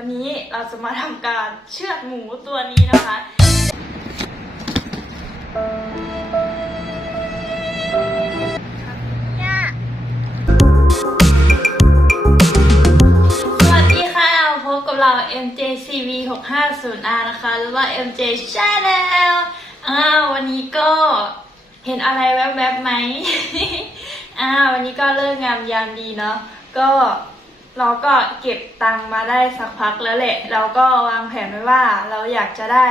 วันนี้เราจะมาทำการเชือดหมูตัวนี้นะคะ สวัสดีค่ะ พบกับเรา MJCV 650R นะคะ หรือว่า MJ Channel อ้าววันนี้ก็เห็นอะไรแวบๆไหม อ้าววันนี้ก็เลิกงามยามดีเนาะ ก็ เราก็เก็บตังมาได้สักพักแล้วแหละ เราก็วางแผนไว้ว่าเราอยากจะได้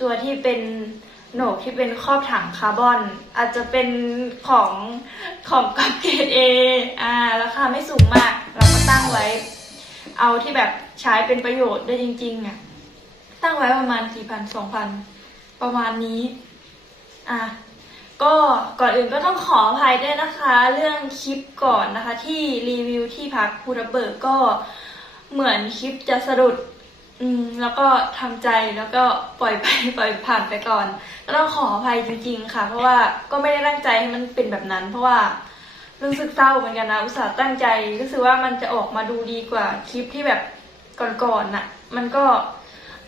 ตัวที่เป็นโหนกที่เป็นครอบถังคาร์บอน อาจจะเป็นของของกับเกรดเออ่าราคาไม่สูงมาก เราก็ตั้งไว้ เอาที่แบบใช้เป็นประโยชน์ได้จริงๆอะตั้งไว้ประมาณกี่พันสองพันประมาณนี้ อะ ก็ก่อนอื่นก็ต้องขออภัยด้วยนะคะ เรื่องคลิปก่อนนะคะ ที่รีวิวที่พักภูทับเบิกก็เหมือนคลิปจะสะดุดอืมแล้วก็ทำใจแล้วก็ปล่อยไปปล่อยผ่านไปก่อนก็ต้องขออภัยจริงๆค่ะ เพราะว่าก็ไม่ได้ตั้งใจให้มันเป็นแบบนั้น เพราะว่ารู้สึกเศร้าเหมือนกันนะอุตส่าห์ตั้งใจรู้สึกว่ามันจะออกมาดูดีกว่าคลิปที่แบบก่อนๆน่ะ มันก็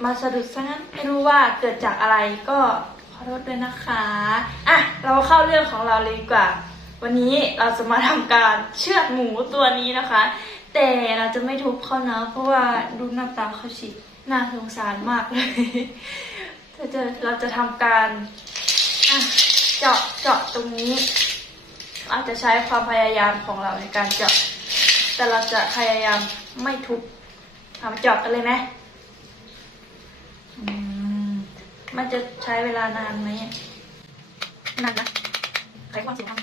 มาสะดุดซะงั้นไม่รู้ว่าเกิดจากอะไรก็ อโทษด้วยนะคะอะเราเข้าเรื่องของเราเลยดีกว่า วันนี้เราจะมาทำการเชือดหมูตัวนี้นะคะ แต่เราจะไม่ทุบเขานะเพราะว่าดูหน้าตาเขาสิน่าสงสารมากเลยเราจะเราจะทำการอะเจาะเจาะตรงนี้อาจจะใช้ความพยายามของเราในการเจาะ แต่เราจะพยายามไม่ทุบทำเจาะกันเลยไหม มันจะใช้เวลานานไหมนานนะใครความเสียงทำ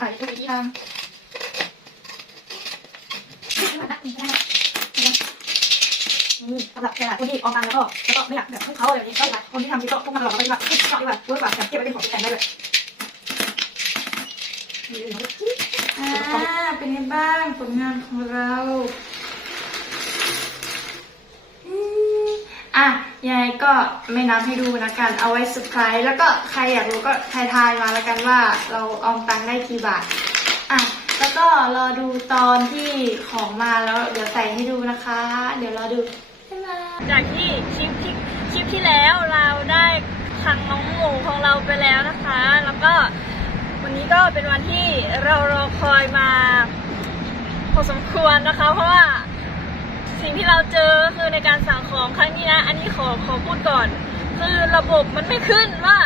อะทุกวิธีทำนี่สำหรับแค่คนที่ออมตังแล้วก็แล้วก็ไม่อยากแบบให้เขาอะไรแบบนี้ก็แบบคนที่ทำคลิปก็พวกมันหลอกเราไปดีกว่าชอบดีกว่าเวิร์กกว่าแบบเก็บไว้เป็นของแต่งได้เลยอ่าเป็นไงบ้างผลงานของเราอืม อะยังไงก็ไม่นับให้ดูนะกันเอาไว้สุดท้ายแล้วก็ใครอยากรู้ก็ทายทายๆมาแล้วกันว่าเราออมตังค์ได้กี่บาทอะแล้วก็รอดูตอนที่ของมาแล้วเดี๋ยวใส่ให้ดูนะคะ เดี๋ยวรอดูจากที่คลิปที่คลิปที่แล้วเราได้คังน้องหมูของเราไปแล้วนะคะ แล้วก็วันนี้ก็เป็นวันที่เรารอคอยมาพอสมควรนะคะ เพราะว่า สิ่งที่เราเจอคือในการสั่งของครั้งนี้นะอันนี้ขอขอพูดก่อน คือระบบมันไม่ขึ้นว่า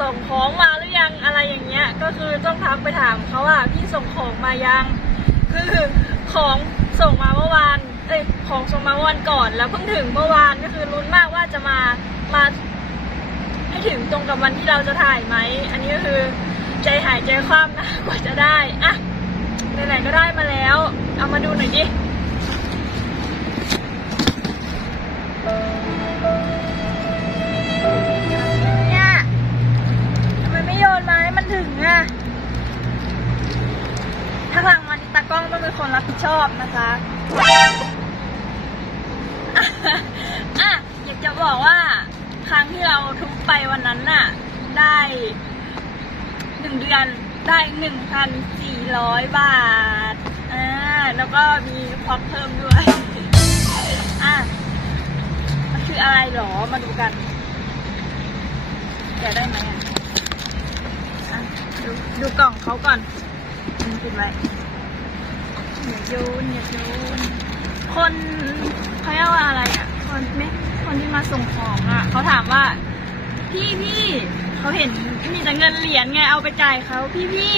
ส่งของมาหรือยังอะไรอย่างเงี้ย ก็คือต้องทักไปถามเขาว่าพี่ส่งของมายัง คือของส่งมาเมื่อวานเอ้ยของส่งมาเมื่อวันก่อน แล้วเพิ่งถึงเมื่อวานก็คือลุ้นมากว่าจะมามาให้ถึงตรงกับวันที่เราจะถ่ายไหม อันนี้ก็คือใจหายใจคว่ำนะกว่าจะได้อะไหนๆก็ได้มาแล้ว เอามาดูหน่อยดิ ถึงอะถ้าหลังมันตากล้องต้องเป็นคนรับผิดชอบนะคะอะอยากจะบอกว่า ครั้งที่เราทุบไปวันนั้นน่ะ ได้หนึ่งเดือนได้หนึ่งพันสี่ร้อยบาท อ่า แล้วก็มีพร็อพเพิ่มด้วย อะ มันคืออะไรหรอ มาดูกันแกะได้ไหมอะ ดูดูกล่องเขาก่อนมันปิดไว้อย่าโยนอย่าโยนคนเขาเรียกว่าอะไรอะ คนไม่คนที่มาส่งของอะเขาถามว่า พี่พี่เขาเห็นมีแต่เงินเหรียญไงเอาไปจ่ายเขาพี่พี่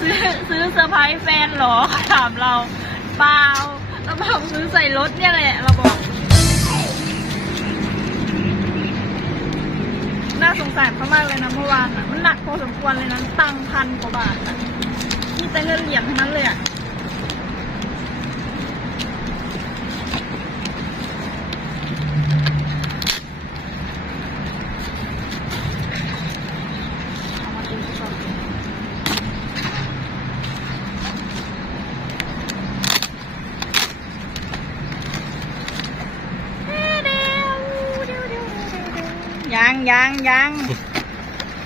ซื้อซื้อเซอร์ไพรส์แฟนเหรอเขาถามเราเปล่าเราบอกซื้อใส่รถเนี่ยแหละเราบอก น่าสงสารเขามากเลยนะเมื่อวานอะมันหนักพอสมควรเลยนะตังค์พันกว่าบาทอะมีแต่เงินเหรียญทั้งนั้นเลยอะ เอามาดูก่อนยังยังยัง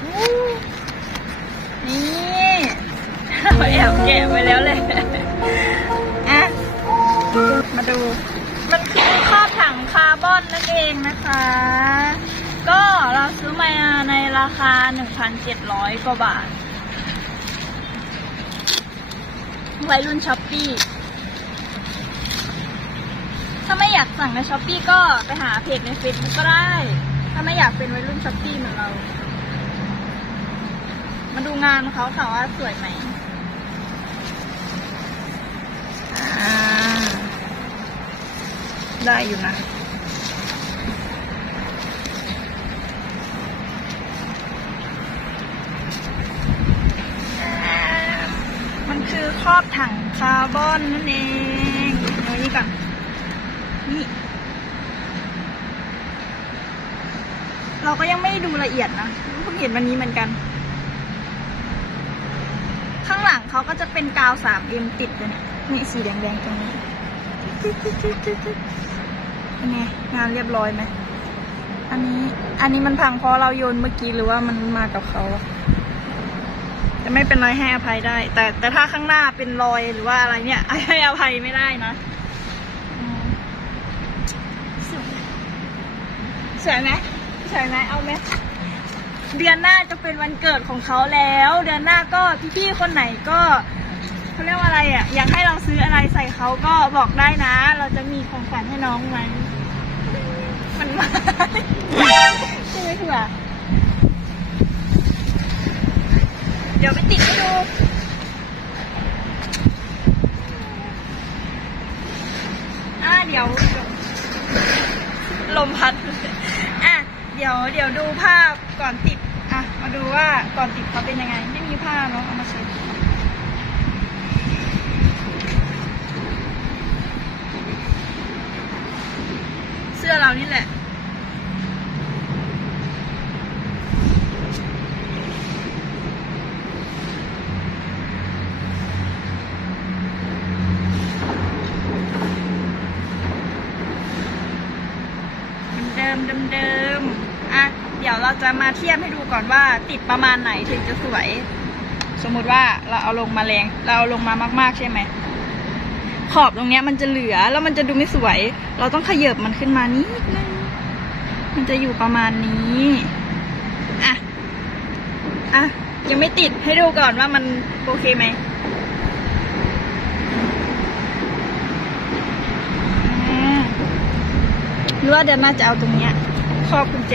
อู้นี่ แล้วเลยอะมาดู มันคือครอบถังคาร์บอนนั่นเองนะคะ ก็เราซื้อมาในราคา 1,700 กว่าบาทไวรุ่นช้อปปี้ ถ้าไม่อยากสั่งในช้อปปี้ก็ไปหาเพจใน Facebook ก็ได้ ถ้าไม่อยากเป็นวัยรุ่นช้อปปี้เหมือนเรา มาดูงานเขาค่ะว่าสวยไหมอ่า ได้อยู่นะมันคือครอบถังคาร์บอนนั่นเองเดี๋ยวนี้ก่อน นี่ เราก็ยังไม่ด้ดูละเอียดนะเพิ่งเห็นวันนี้เหมือนกัน ข้างหลังเขาก็จะเป็นกาว 3M ติดเลยเนี่ย นี่สีแดงๆตรงนี้เป็นไงงานเรียบร้อยไหม อันนี้ อันนี้มันพังเพราะเราโยนเมื่อกี้หรือว่ามันมากับเขาอะไม่เป็นไรให้อภัยได้ แต่แต่ถ้าข้างหน้าเป็นรอยหรือว่าอะไรเนี่ย ให้อภัยไม่ได้นะสวยไหมสวยไหมเอาไหมเดือนหน้าจะเป็นวันเกิดของเขาแล้ว เดือนหน้าก็พี่ๆคนไหนก็ เขาเรียกว่าอะไรอะ อยากให้เราซื้ออะไรใส่เขาก็บอกได้นะ เราจะมีของขวัญให้น้องไหมมันมาใช่ไหมคือแบบเดี๋ยวไปติดให้ดูอ่าเดี๋ยวเดี๋ยว ลมพัดอะเดี๋ยวเดี๋ยวดูภาพก่อนติด อะ มาดูว่าก่อนติดเขาเป็นยังไง ไม่มีผ้าเนาะเอามาเช็ด อเรานี่แหละเดิมเดิมเดิมอะ เดี๋ยวเราจะมาเทียบให้ดูก่อนว่าติดประมาณไหนถึงจะสวย สมมุติว่าเราเอาลงมาแรง เราเอาลงมามาก ๆ ใช่ไหม ขอบตรงเนี้ยมันจะเหลือแล้วมันจะดูไม่สวย เราต้องขยับมันขึ้นมานิดนึงมันจะอยู่ประมาณนี้อะอะยังไม่ติดให้ดูก่อนว่ามันโอเคไหมหรือว่าเดี๋ยวน่าจะเอาตรงเนี้ยครอบกุญแจ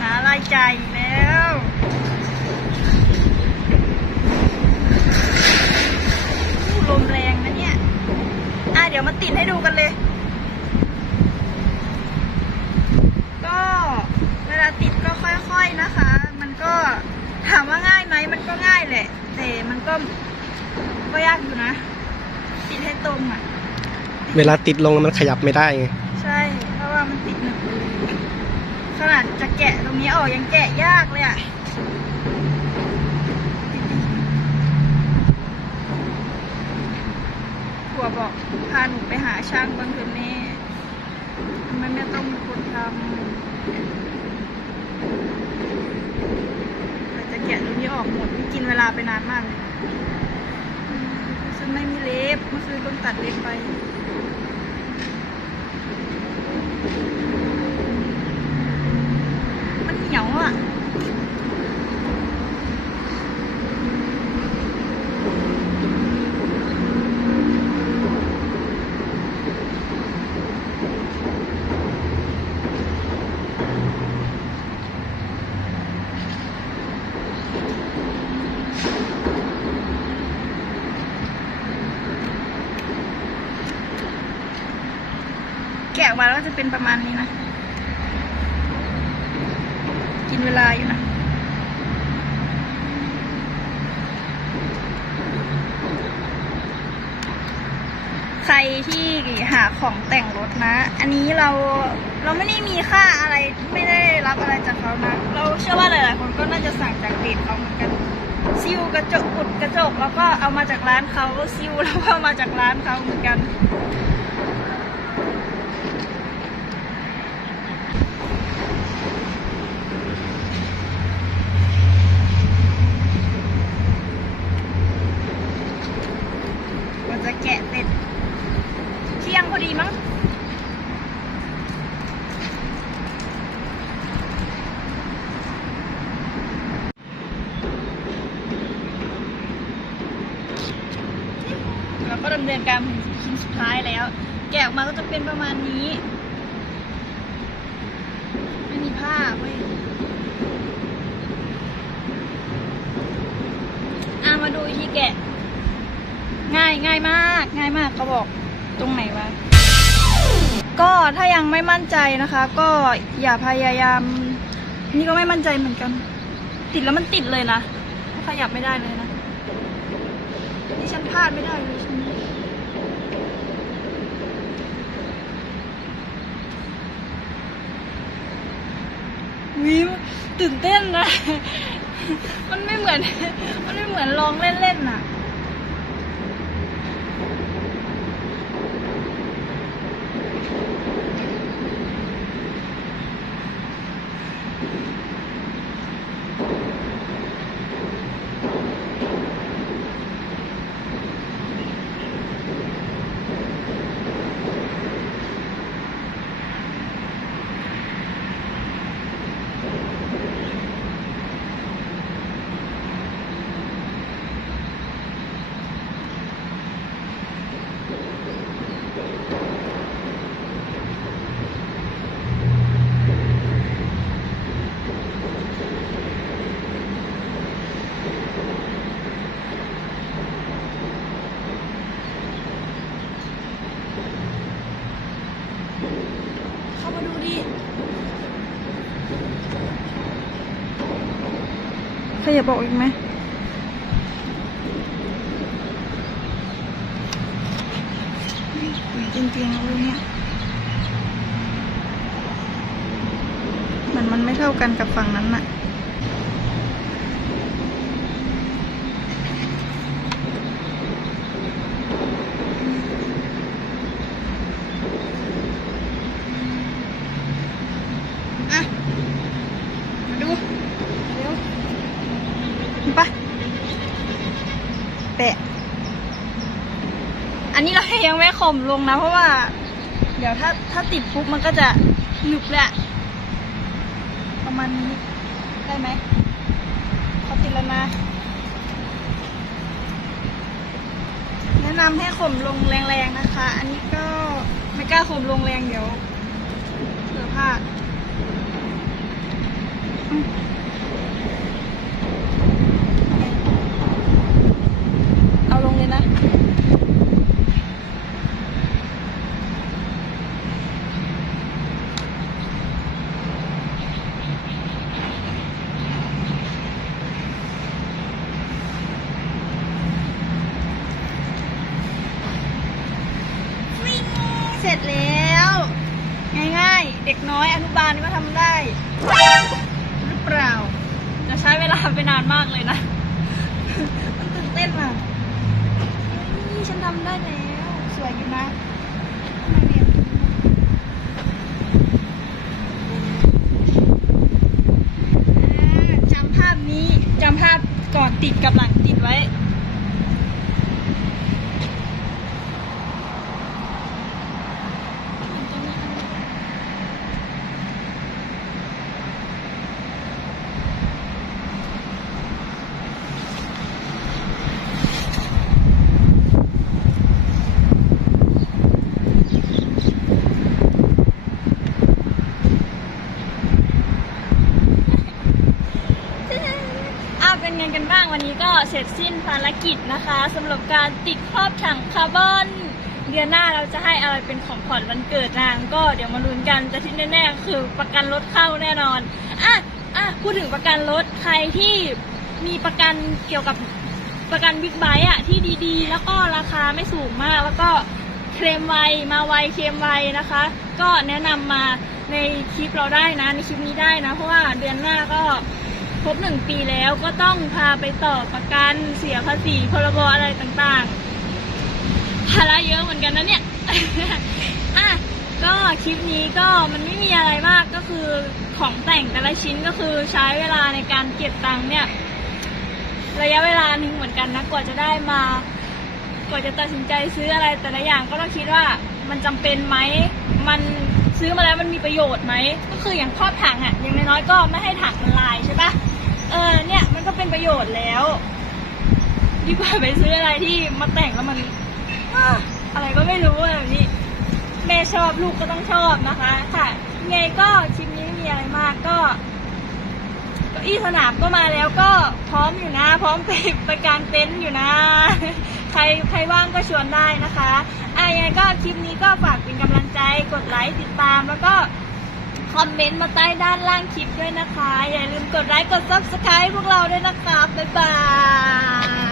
หารายใจแล้ว ดี๋ยวมาติดให้ดูกันเลย ก็เวลาติดก็ค่อยๆนะคะ มันก็ถามว่าง่ายไหมมันก็ง่ายแหละ แต่มันก็ก็ยากอยู่นะ ติดให้ตรงอะ เวลาติดลงมันขยับไม่ได้ไงใช่ เพราะว่ามันติดหนึบขนาดจะแกะตรงนี้ออกยังแกะยากเลยอะ ผัวบอกพาหนูไปหาช่างบางคืนแม่ทำไมแม่ต้องเป็นคนทำแต่จะแกะตรงนี้ออกหมดกินเวลาไปนานมากเลยอืมซึ่งไม่มีเล็บเมื่อคืนต้องตัดเล็บไป มันเหนียวอะ แกะออกมาแล้วก็จะ เป็นประมาณนี้นะ กินเวลาอยู่นะใครที่หาของแต่งรถนะ อันนี้เราเราไม่ได้มีค่าอะไรไม่ได้รับอะไรจากเขานะ เราเชื่อว่าหลายๆคนก็น่าจะสั่งจากเพจเขาเหมือนกันซิลกระจกอุดกระจก แล้วก็เอามาจากร้านเขาซิลแล้วก็มาจากร้านเขาเหมือนกัน ดำเนินการถึงชิ้นสุดท้ายแล้ว แกะออกมาก็จะเป็นประมาณนี้ ไม่มีผ้าเว้ยอะมาดู วิธีแกะ ง่ายง่ายมาก ง่ายมากเขาบอกตรงไหนวะก็ถ้ายังไม่มั่นใจนะคะ ก็อย่าพยายาม นี่ก็ไม่มั่นใจเหมือนกัน ติดแล้วมันติดเลยนะขยับไม่ได้เลยนะนี่ฉันพลาดไม่ได้เลยฉันวิวตื่นเต้นนะ มันไม่เหมือน มันไม่เหมือนลองเล่นๆน่ะ เข้ามาดูดิ ขยับบอกอีกไหมจริงๆเลยเนี่ยมันมันไม่เท่ากันกับฝั่งนั้นอะ มาดู เร็วไปแปะ อันนี้เรา ยังไม่ข่มลงนะ เพราะว่า เดี๋ยวถ้าถ้าติดปุ๊บมันก็จะหนึบแหละ ประมาณนี้ได้ไหมเขาติดแล้วนะ แนะนำให้ข่มลงแรงๆนะคะ อันนี้ก็ไม่กล้าข่มลงแรงเดี๋ยวเผื่อพลาด เอาลงเลยนะ เสร็จแล้ว ง่ายๆ เด็กน้อยอนุบาลก็ทำได้ หรือเปล่า จะใช้เวลาไปนาน มากเลยนะ มันตื่นเต้นอะนี่ฉันทำได้แล้ว สวยอยู่นะทำไมเนี่ยอ่าจำภาพนี้จำภาพก่อนติดกับหลังติดไว้ อ้าวเป็นไงกันบ้างวันนี้ก็ เสร็จสิ้นภารกิจนะคะสำหรับการติดครอบถังคาร์บอนเดือนหน้าเราจะให้อะไรเป็นของขวัญวันเกิดนาง ก็เดี๋ยวมาลุ้นกันแต่ที่แน่ๆคือประกันรถเข้าแน่นอนอะอะพูดถึงประกันรถใครที่มีประกันเกี่ยวกับประกันบิ๊กไบค์อะที่ดีๆ แล้วก็ราคาไม่สูงมาก แล้วก็เคลมไวมาไวเคลมไวนะคะ ก็แนะนำมาในคลิปเราได้นะในคลิปนี้ได้นะ เพราะว่าเดือนหน้าก็ ครบหนึ่งปีแล้วก็ต้องพาไปต่อประกันเสียภาษีพรบอะไรต่างๆภาระเยอะเหมือนกันนะเนี่ยอะก็คลิปนี้ก็มันไม่มีอะไรมากก็คือของแต่งแต่ละชิ้นก็คือใช้เวลาในการเก็บตังค์เนี่ยระยะเวลาหนึ่งเหมือนกันนะกว่าจะได้มากว่าจะตัดสินใจซื้ออะไรแต่ละอย่างก็ต้องคิดว่ามันจำเป็นไหมมันซื้อมาแล้วมันมีประโยชน์ไหมก็คืออย่างครอบถังอะอย่างน้อยๆก็ไม่ให้ถังมันลายใช่ปะ เออเนี่ย มันก็เป็นประโยชน์แล้ว ดีกว่าไปซื้ออะไรที่มาแต่งแล้วมันอะอะไรก็ไม่รู้แบบนี้ แม่ชอบลูกก็ต้องชอบนะคะ ค่ะยังไงก็คลิปนี้ไม่มีอะไรมากก็เก้าอี้สนามก็มาแล้วก็พร้อมอยู่นะ พร้อมไปไปกางเต็นท์อยู่นะ ใครใครว่างก็ชวนได้นะคะอะยังไงก็คลิปนี้ก็ฝากเป็นกำลังใจกดไลค์ติดตามแล้วก็ คอมเมนต์มาใต้ด้านล่างคลิปด้วยนะคะ อย่าลืมกดไลค์กด subscribe พวกเราด้วยนะคะ บ๊ายบาย